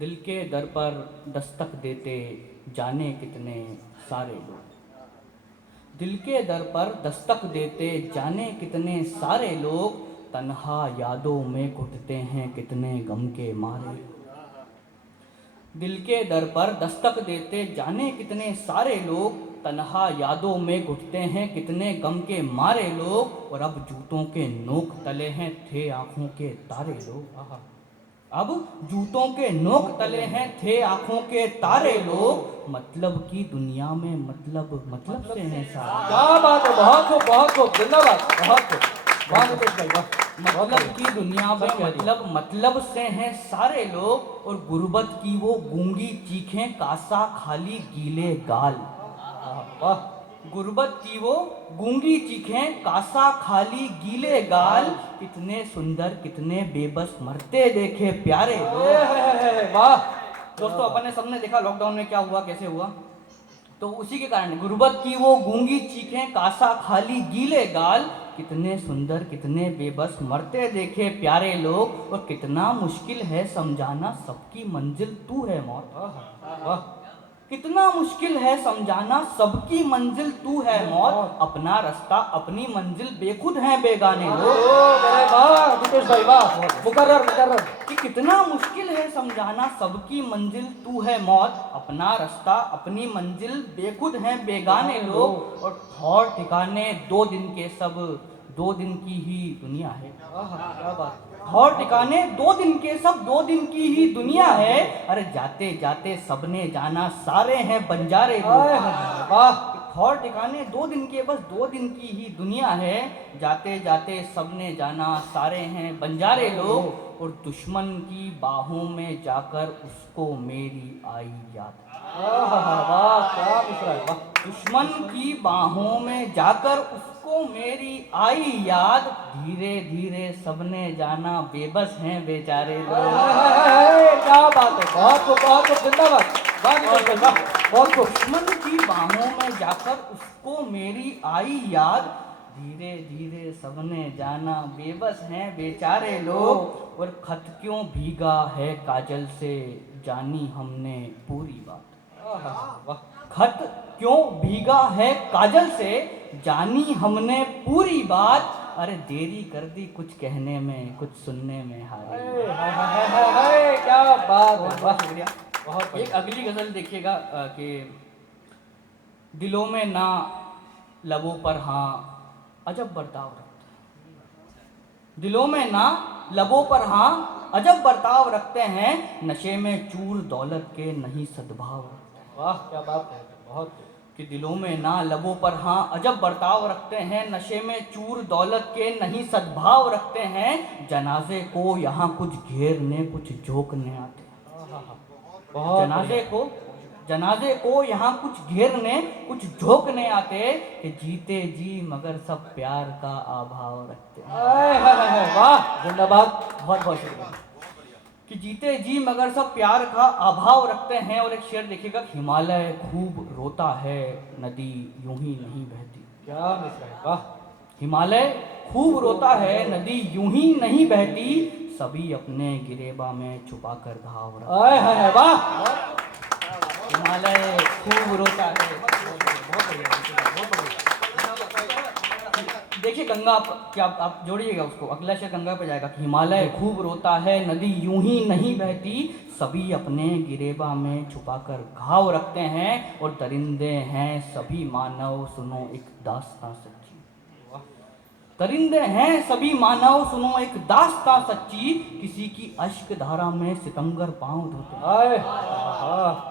दिल के दर पर दस्तक देते जाने कितने सारे लोग। दिल के दर पर दस्तक देते जाने कितने सारे लोग, तन्हा यादों में घुटते हैं कितने गम के मारे। दिल के दर पर दस्तक देते जाने कितने सारे लोग, तन्हा यादों में घुटते हैं कितने गम के मारे लोग। और अब जूतों के नोक तले हैं थे आंखों के तारे लोग। अब जूतों के नोक तले हैं थे आंखों के तारे लोग। मतलब की दुनिया में मतलब से हैं सारे। क्या बात है, बहुत खूब बहुत खूब, जिंदाबाद, बहुत खूब, वाह नितेश भाई वाह। मतलब की दुनिया में मतलब से हैं सारे लोग। और गुर्बत की वो गूंगी चीखें कासा खाली गीले गाल। वाह, गुर्बत की वो गूंगी चीखें कासा खाली गीले गाल। कितने सुंदर कितने बेबस मरते देखे प्यारे लोग। वाह दोस्तों अपन ने सबने देखा लॉकडाउन में क्या हुआ कैसे हुआ। तो उसी के कारण गुर्बत की वो गूंगी चीखें कासा खाली गीले गाल। कितने सुंदर कितने बेबस मरते देखे प्यारे लोग। और कितना मुश्किल है समझाना सबकी मंजिल तू है मौत। वाह, कितना मुश्किल है समझाना सबकी मंजिल तू है मौत। अपना रास्ता अपनी मंजिल बेखुद हैं बेगाने लोग। अरे वाह नितेश भाई वाह, मुकर्रर मुकर्रर। कि कितना मुश्किल है समझाना सबकी मंजिल तू है मौत। अपना रास्ता अपनी मंजिल बेखुद हैं बेगाने लोग। और ठौर ठिकाने दो दिन के सब दो दिन की ही दुनिया है। क्या बात, ठौर ठिकाने दो दिन के सब दो दिन की ही दुनिया है। अरे जाते जाते सबने जाना सारे हैं बंजारे लोग। वाह, ठौर ठिकाने दो दिन के बस दो दिन की ही दुनिया है। जाते जाते सबने जाना सारे हैं बंजारे लोग। और दुश्मन की बाहों में जाकर उसको मेरी आई याद। वाह क्या मिश्रा है, वाह। दुश्मन की बाहों में जाकर उसको मेरी आई याद। धीरे धीरे सबने जाना निबस हैं बेचारे लोग। क्या बात है, बहुत खूब बहुत खूब, जिंदाबाद, वाह नितेश भाई वाह, बहुत खूब। दुश्मन की बाहों में जाकर उसको मेरी आई याद। धीरे धीरे सबने जाना बेबस हैं बेचारे लोग। और खत क्यों भीगा है काजल से जानी हमने पूरी बात। वाह, खत क्यों भीगा है काजल से जानी हमने पूरी बात। अरे देरी कर दी कुछ कहने में कुछ सुनने में हाय। क्या बात है, बहुत वाह शुक्रिया। बहुत एक अगली गजल देखिएगा कि दिलों में ना लबों पर हाँ अजब बर्ताव रखते हैं। दिलों में ना लबों पर हाँ अजब बर्ताव रखते हैं। नशे में चूर दौलत के नहीं सद्भाव रखते हैं। वाह क्या बात है, बहुत कि दिलों में ना लबों पर हाँ अजब बर्ताव रखते हैं। नशे में चूर दौलत के नहीं सद्भाव रखते हैं। जनाजे को यहाँ कुछ घेरने कुछ झोंकने आते हैं। बहुत जनाजे को यहाँ कुछ घेरने कुछ झोंकने आते। कि जीते जी मगर सब प्यार का अभाव रखते हैं। वाह, जिंदाबाद, बहुत बहुत शुक्रिया। कि जीते जी मगर सब प्यार का अभाव रखते हैं। और एक शेर देखिएगा, हिमालय खूब रोता है नदी यूं ही नहीं बहती। क्या मिश्रा है, वाह। हिमालय खूब रोता है नदी यूं ही नहीं बहती। सभी अपने गिरेबा में छुपा कर घाव रखते हैं। वाह, हिमालय खूब रोता है। देखिए गंगा क्या आप जोड़िएगा उसको, अगला शेर गंगा पे जाएगा कि हिमालय खूब रोता है नदी यूं ही नहीं बहती। सभी अपने गिरेबा में छुपाकर घाव रखते हैं। और दरिंदे हैं सभी मानव सुनो एक दास्तां सच्ची। दरिंदे हैं सभी मानव सुनो एक दास्तां सच्ची। किसी की अश्क धारा में सितमगर पांव धोते हैं।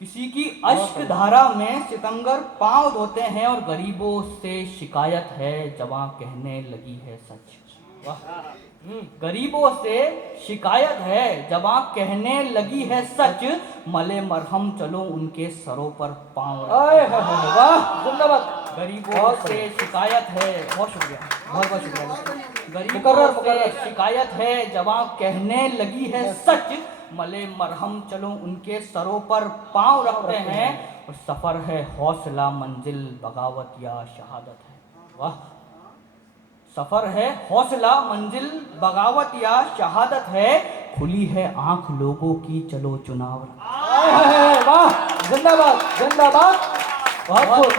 किसी की अश्क धारा में सितमगर पांव धोते हैं। और गरीबों से शिकायत है जवां कहने लगी है सच। गरीबों से शिकायत है जवां कहने लगी है सच। मले मरहम चलो उनके सरों पर पांव। वाह, जिंदाबाद। गरीबों से शिकायत है, बहुत शुक्रिया, बहुत बहुत शुक्रिया। गरीबों मुकर्रर से शिकायत है जवां कहने लगी है सच। मले मरहम चलो उनके सरों पर पांव रखते हैं। और सफर है हौसला मंजिल बगावत या शहादत है। वाह, सफर है हौसला मंजिल बगावत या शहादत है। खुली है आंख लोगों की, चलो चुनाव। वाह, जिंदाबाद जिंदाबाद, बहुत खूब।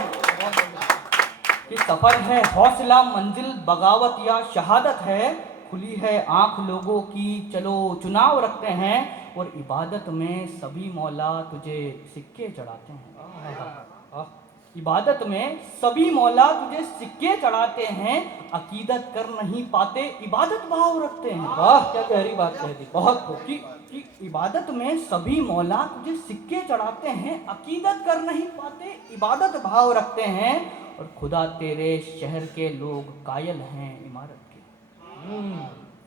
कि सफर है हौसला मंजिल बगावत या शहादत है, खुली है आंख लोगों की, चलो चुनाव रखते हैं, और इबादत में सभी मौला तुझे सिक्के चढ़ाते हैं। इबादत में सभी मौला तुझे सिक्के चढ़ाते हैं, अकीदत कर नहीं पाते इबादत भाव रखते हैं। वाह, क्या गहरी बात कह दी, बहुत खूब। कि इबादत में सभी मौला तुझे सिक्के चढ़ाते हैं, अकीदत कर नहीं पाते इबादत भाव रखते हैं, और खुदा तेरे शहर के लोग कायल हैं इमारत के।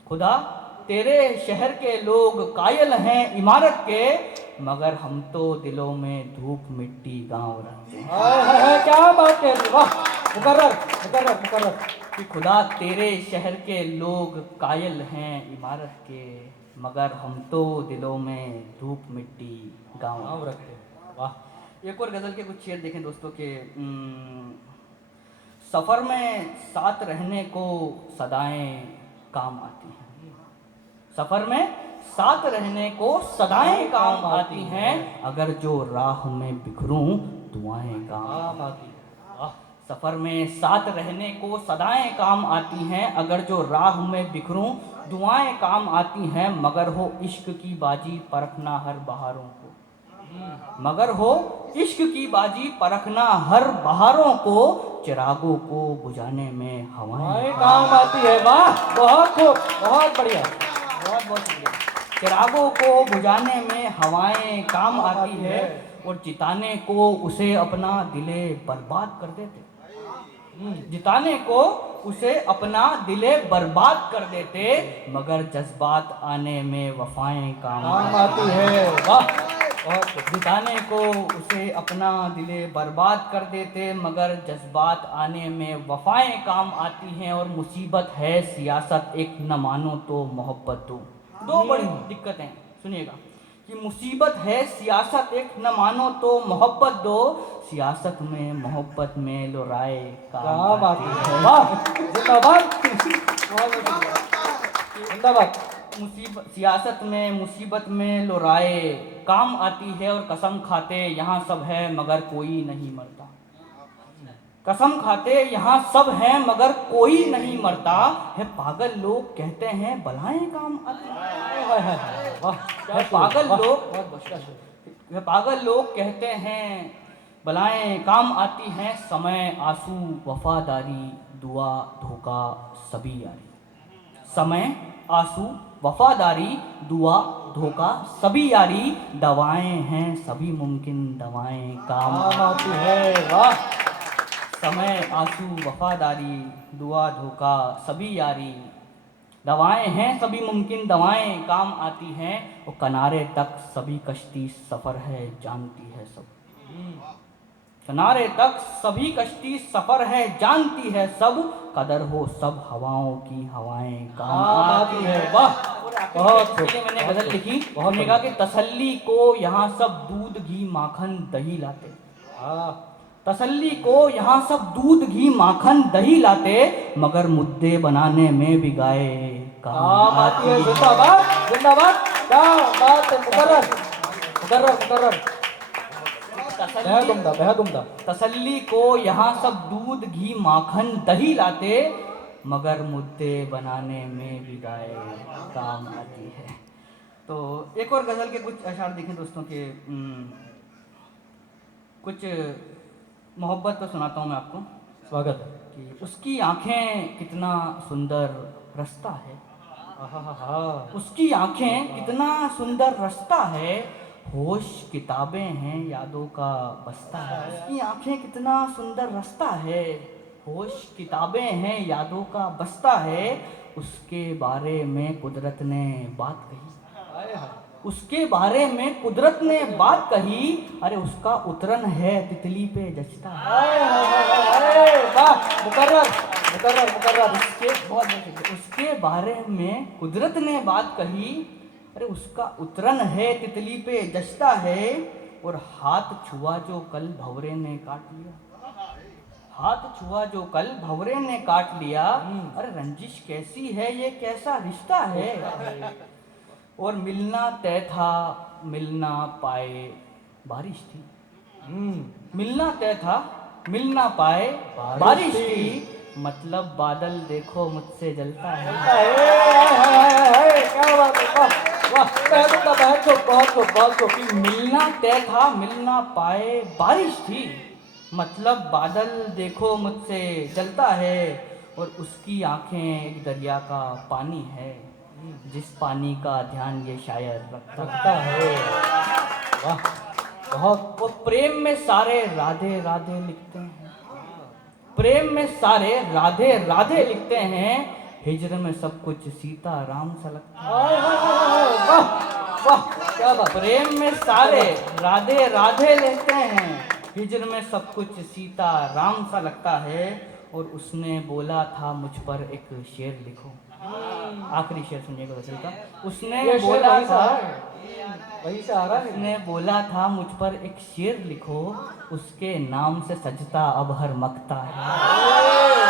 खुदा तेरे शहर के लोग कायल हैं इमारत के, मगर हम तो दिलों में धूप मिट्टी गांव रखते हैं। हाय, क्या बात कह दी, वाह, मुकर्रर मुकर्रर मुकर्रर। कि खुदा तेरे शहर के लोग कायल हैं इमारत के, मगर हम तो दिलों में धूप मिट्टी गांव रखते हैं। वाह, एक और गज़ल के कुछ शेर देखें दोस्तों के। सफ़र में साथ रहने को सदाएं काम आती हैं, सफ़र में साथ रहने को सदाएं काम आती हैं, अगर जो राह में बिखरूं दुआएं काम आती है। वाह, सफ़र में साथ रहने को सदाएं काम आती हैं, अगर जो राह में बिखरूं दुआएं काम आती हैं, मगर हो इश्क की बाजी परखना हर बहारों को, मगर हो इश्क की बाजी परखना हर बहारों को, चिरागों को बुझाने में हवाएं काम आती है। वाह, बहुत खूब, बहुत बढ़िया, बहुत बहुत शुक्रिया। चिरागों को बुझाने में हवाएं काम आती है, और जिताने को उसे अपना दिले बर्बाद कर देते, जिताने को उसे अपना दिले बर्बाद कर देते, मगर जज्बात आने में वफाएं काम आती है। वाह, जिताने को उसे अपना दिले बर्बाद कर देते, मगर जज्बात आने में वफाएं काम आती हैं, और मुसीबत है सियासत एक न मानो तो मोहब्बत दो। दो बड़ी दिक्कतें सुनिएगा, कि मुसीबत है सियासत एक न मानो तो मोहब्बत दो, सियासत में मोहब्बत में लो राय काम आती है। वाह, जिंदाबाद जिंदाबाद। सियासत में मुसीबत में लो राय काम आती है, और कसम खाते यहाँ सब है मगर कोई नहीं मरता, कसम खाते यहाँ सब हैं मगर कोई नहीं मरता है, पागल लोग कहते हैं बलाएं काम आती हैं। है पागल लोग कहते हैं बलाएं काम आती हैं, समय आंसू वफादारी दुआ धोखा सभी यारी, समय आंसू वफादारी दुआ धोखा सभी यारी, दवाएं हैं सभी मुमकिन दवाएं काम आती है। वाह, समय आंसू वफादारी दुआ धोखा सभी यारी, दवाएं हैं सभी मुमकिन दवाएं काम आती हैं, और किनारे तक सभी कश्ती सफ़र है जानती है सब, किनारे तक सभी कश्ती सफ़र है जानती है सब, कदर हो सब हवाओं की हवाएं काम आती है। वाह, बहुत मैंने गजल लिखी, हमने कहा कि तसल्ली को यहाँ सब दूध घी माखन दही लाते, तसल्ली को यहाँ सब दूध घी माखन दही लाते, मगर मुद्दे बनाने में भी गाए काम आती है। जिंदाबाद जिंदाबाद, क्या बात है, मुकर्रर मुकर्रर मुकर्रर, बेहद उम्दा। तसल्ली को यहाँ सब दूध घी माखन दही लाते, मगर मुद्दे बनाने में भी गाए काम आती है। तो एक और गज़ल के कुछ अशार देखें दोस्तों के, कुछ मोहब्बत तो सुनाता हूँ मैं आपको। स्वागत है। कि उसकी आंखें कितना सुंदर रास्ता है, उसकी आंखें कितना सुंदर रास्ता है, होश किताबें हैं यादों का बस्ता है, उसकी आंखें कितना सुंदर रास्ता है, होश किताबें हैं यादों का बस्ता है, उसके बारे में कुदरत ने बात कही, उसके बारे में कुदरत ने बात कही, अरे उसका उतरन है तितली पे जचता है। मुकर्रर मुकर्रर मुकर्रर, उसके बारे में कुदरत ने बात कही, अरे उसका उतरन है तितली पे जचता है, और हाथ छुआ जो कल भंवरे ने काट लिया, हाथ छुआ जो कल भंवरे ने काट लिया, अरे रंजिश कैसी है ये कैसा रिश्ता है, और मिलना तय था, मिल ना पाए, बारिश थी। मिलना तय था, मिल ना पाए, बारिश थी। मतलब बादल देखो मुझसे जलता है। क्या बात है, वाह वाह, बहुत खूब, बहुत खूब। कि मिलना तय था, मिल ना पाए, बारिश थी। मतलब बादल देखो मुझसे जलता है, और उसकी आंखें एक दरिया का पानी है, जिस पानी का ध्यान ये शायर रखता है। वाह, बहुत। वो प्रेम में सारे राधे राधे लिखते हैं, प्रेम में सारे राधे राधे लिखते हैं, हिजर में सब कुछ सीता राम सा लगता है। वाह वाह, क्या बात। प्रेम में सारे राधे राधे लिखते हैं, हिजर में सब कुछ सीता राम सा लगता है। और उसने बोला था मुझ पर एक शेर लिखो। आखिरी शेर सुनिएगा गजल का। उसने ये शेर बोला वहीं से था, आ रहा है, वहीं से आ रहा है। उसने बोला था मुझ पर एक शेर लिखो, उसके नाम से सजता अब हर मकता है।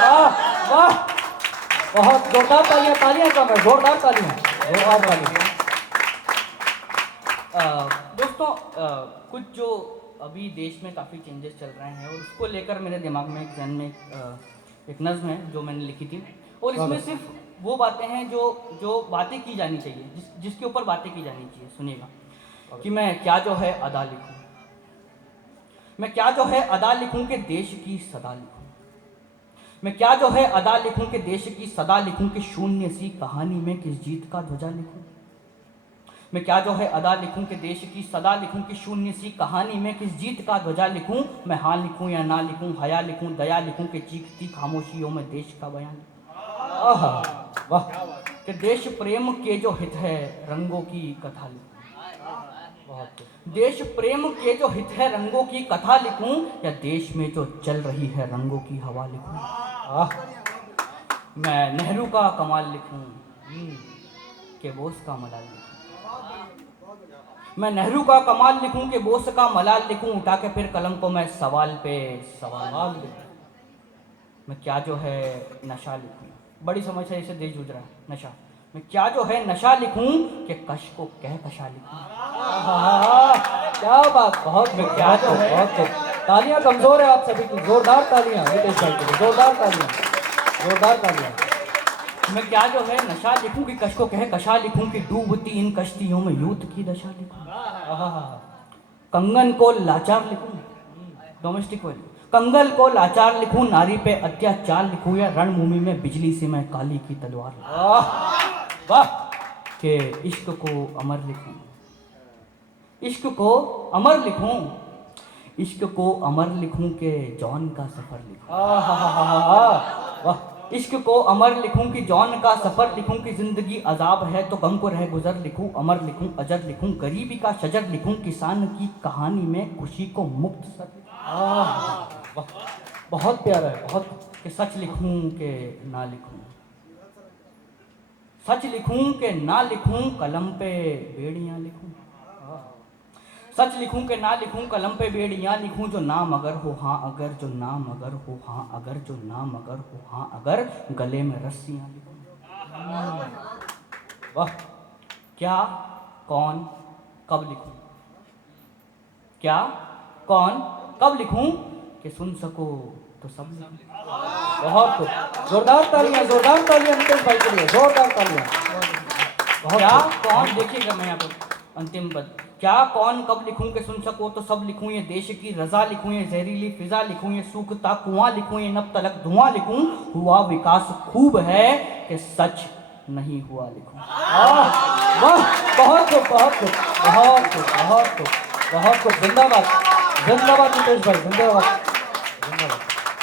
वाह वाह, बहुत जोरदार तालियां, तालियां कम है, जोरदार तालियां, जोरदार तालियां। दोस्तों, कुछ जो अभी देश में काफ़ी चेंजेस चल रहे हैं, और उसको लेकर मेरे दिमाग में एक जहन में एक नज़्म है जो मैंने लिखी थी। और इसमें सिर्फ वो बातें हैं जो जो बातें की जानी चाहिए, जिसके ऊपर बातें की जानी चाहिए। सुनिएगा कि मैं क्या जो है अदा लिखूं, मैं क्या जो है अदा लिखूं कि देश की सदा लिखूं, मैं क्या जो है अदा लिखूं कि देश की सदा लिखूं कि शून्य सी कहानी में किस जीत का ध्वजा लिखूं, मैं क्या जो है अदा लिखूं कि देश की सदा लिखूं कि शून्य सी कहानी में किस जीत का ध्वजा लिखूं, मैं हाँ लिखूं या ना लिखूं, हया लिखूं दया लिखूं कि चीखती खामोशियों में देश का बयान लिखूं। आहा, वाह, कि देश प्रेम के जो हित है रंगों की कथा लिखूं, बहुत। देश प्रेम के जो हित है रंगों की कथा लिखूं, या देश में जो चल रही है रंगों की हवा लिखूं। मैं नेहरू का कमाल लिखूं कि बोस का मलाल लिखूं, मैं नेहरू का कमाल लिखूं कि बोस का मलाल लिखूं, उठा के फिर कलम को मैं सवाल पे सवाल लिखूं। मैं क्या जो है नशा लिखूं, बड़ी समस्या इसे देश जूझ रहा है, नशा। मैं क्या जो है नशा लिखूं कि कश को कह कशा लिखूं। क्या बात, बहुत मैं क्या जो है, बहुत। तालियां कमजोर है आप सभी की, जोरदार तालियां नितेश भाई के लिए, जोरदार तालियां, जोरदार तालियां। मैं क्या जो है नशा लिखूं कि कश को कह कशा लिखूं कि डूबती इन कश्तियों में यूथ की दशा लिखूं। कंगन को लाचार लिखूं, डोमेस्टिक वैल्यू, कंगल को लाचार लिखूं, नारी पे अत्याचार लिखूं, या रणभूमि में बिजली से मैं काली की तलवार लिखूं। वाह, के इश्क को अमर लिखूं, इश्क को अमर लिखूं, इश्क को अमर लिखूं के जॉन का सफर लिखूं। वाह, इश्क को अमर लिखूं कि जॉन का सफर लिखूं कि जिंदगी अजाब है तो गम को रह गुजर लिखूं, अमर लिखूं अजर लिखूं, गरीबी का शजर लिखूं, किसान की कहानी में खुशी को मुक्त सर लिखूं। बहुत प्यारा है, बहुत। कि सच लिखूं के ना लिखूं, सच लिखूं के ना लिखूं, कलम पे बेड़ियां लिखूं, सच लिखूं के ना लिखूं, कलम पे बेड़ियां लिखूं, जो नाम अगर हो हाँ अगर, जो नाम अगर हो हाँ अगर, जो नाम अगर हो हाँ अगर, गले में रस्सियां लिखूं। वाह, क्या कौन कब लिखूं, क्या कौन कब लिखूं कि सुन सको तो सब लिखूं। बहुत जोरदार तालियां, जोरदार तालियां नितेश भाई के लिए, जोरदार तालियां। क्या कौन, देखिएगा मैं यहाँ पर अंतिम पद, क्या कौन कब लिखूं कि सुन सको तो सब लिखूं, ये देश की रजा लिखूं, ये जहरीली फिजा लिखूं, ये सूखता कुआं लिखूं, ये नब तलक धुआं लिखूं, हुआ विकास खूब है कि सच नहीं हुआ लिखूं। वाह, बहुत खूब, बहुत खूब, बहुत खूब, बहुत खूब, बहुत खूब। जिंदाबाद, जिंदाबाद नितेश भाई, जिंदाबाद।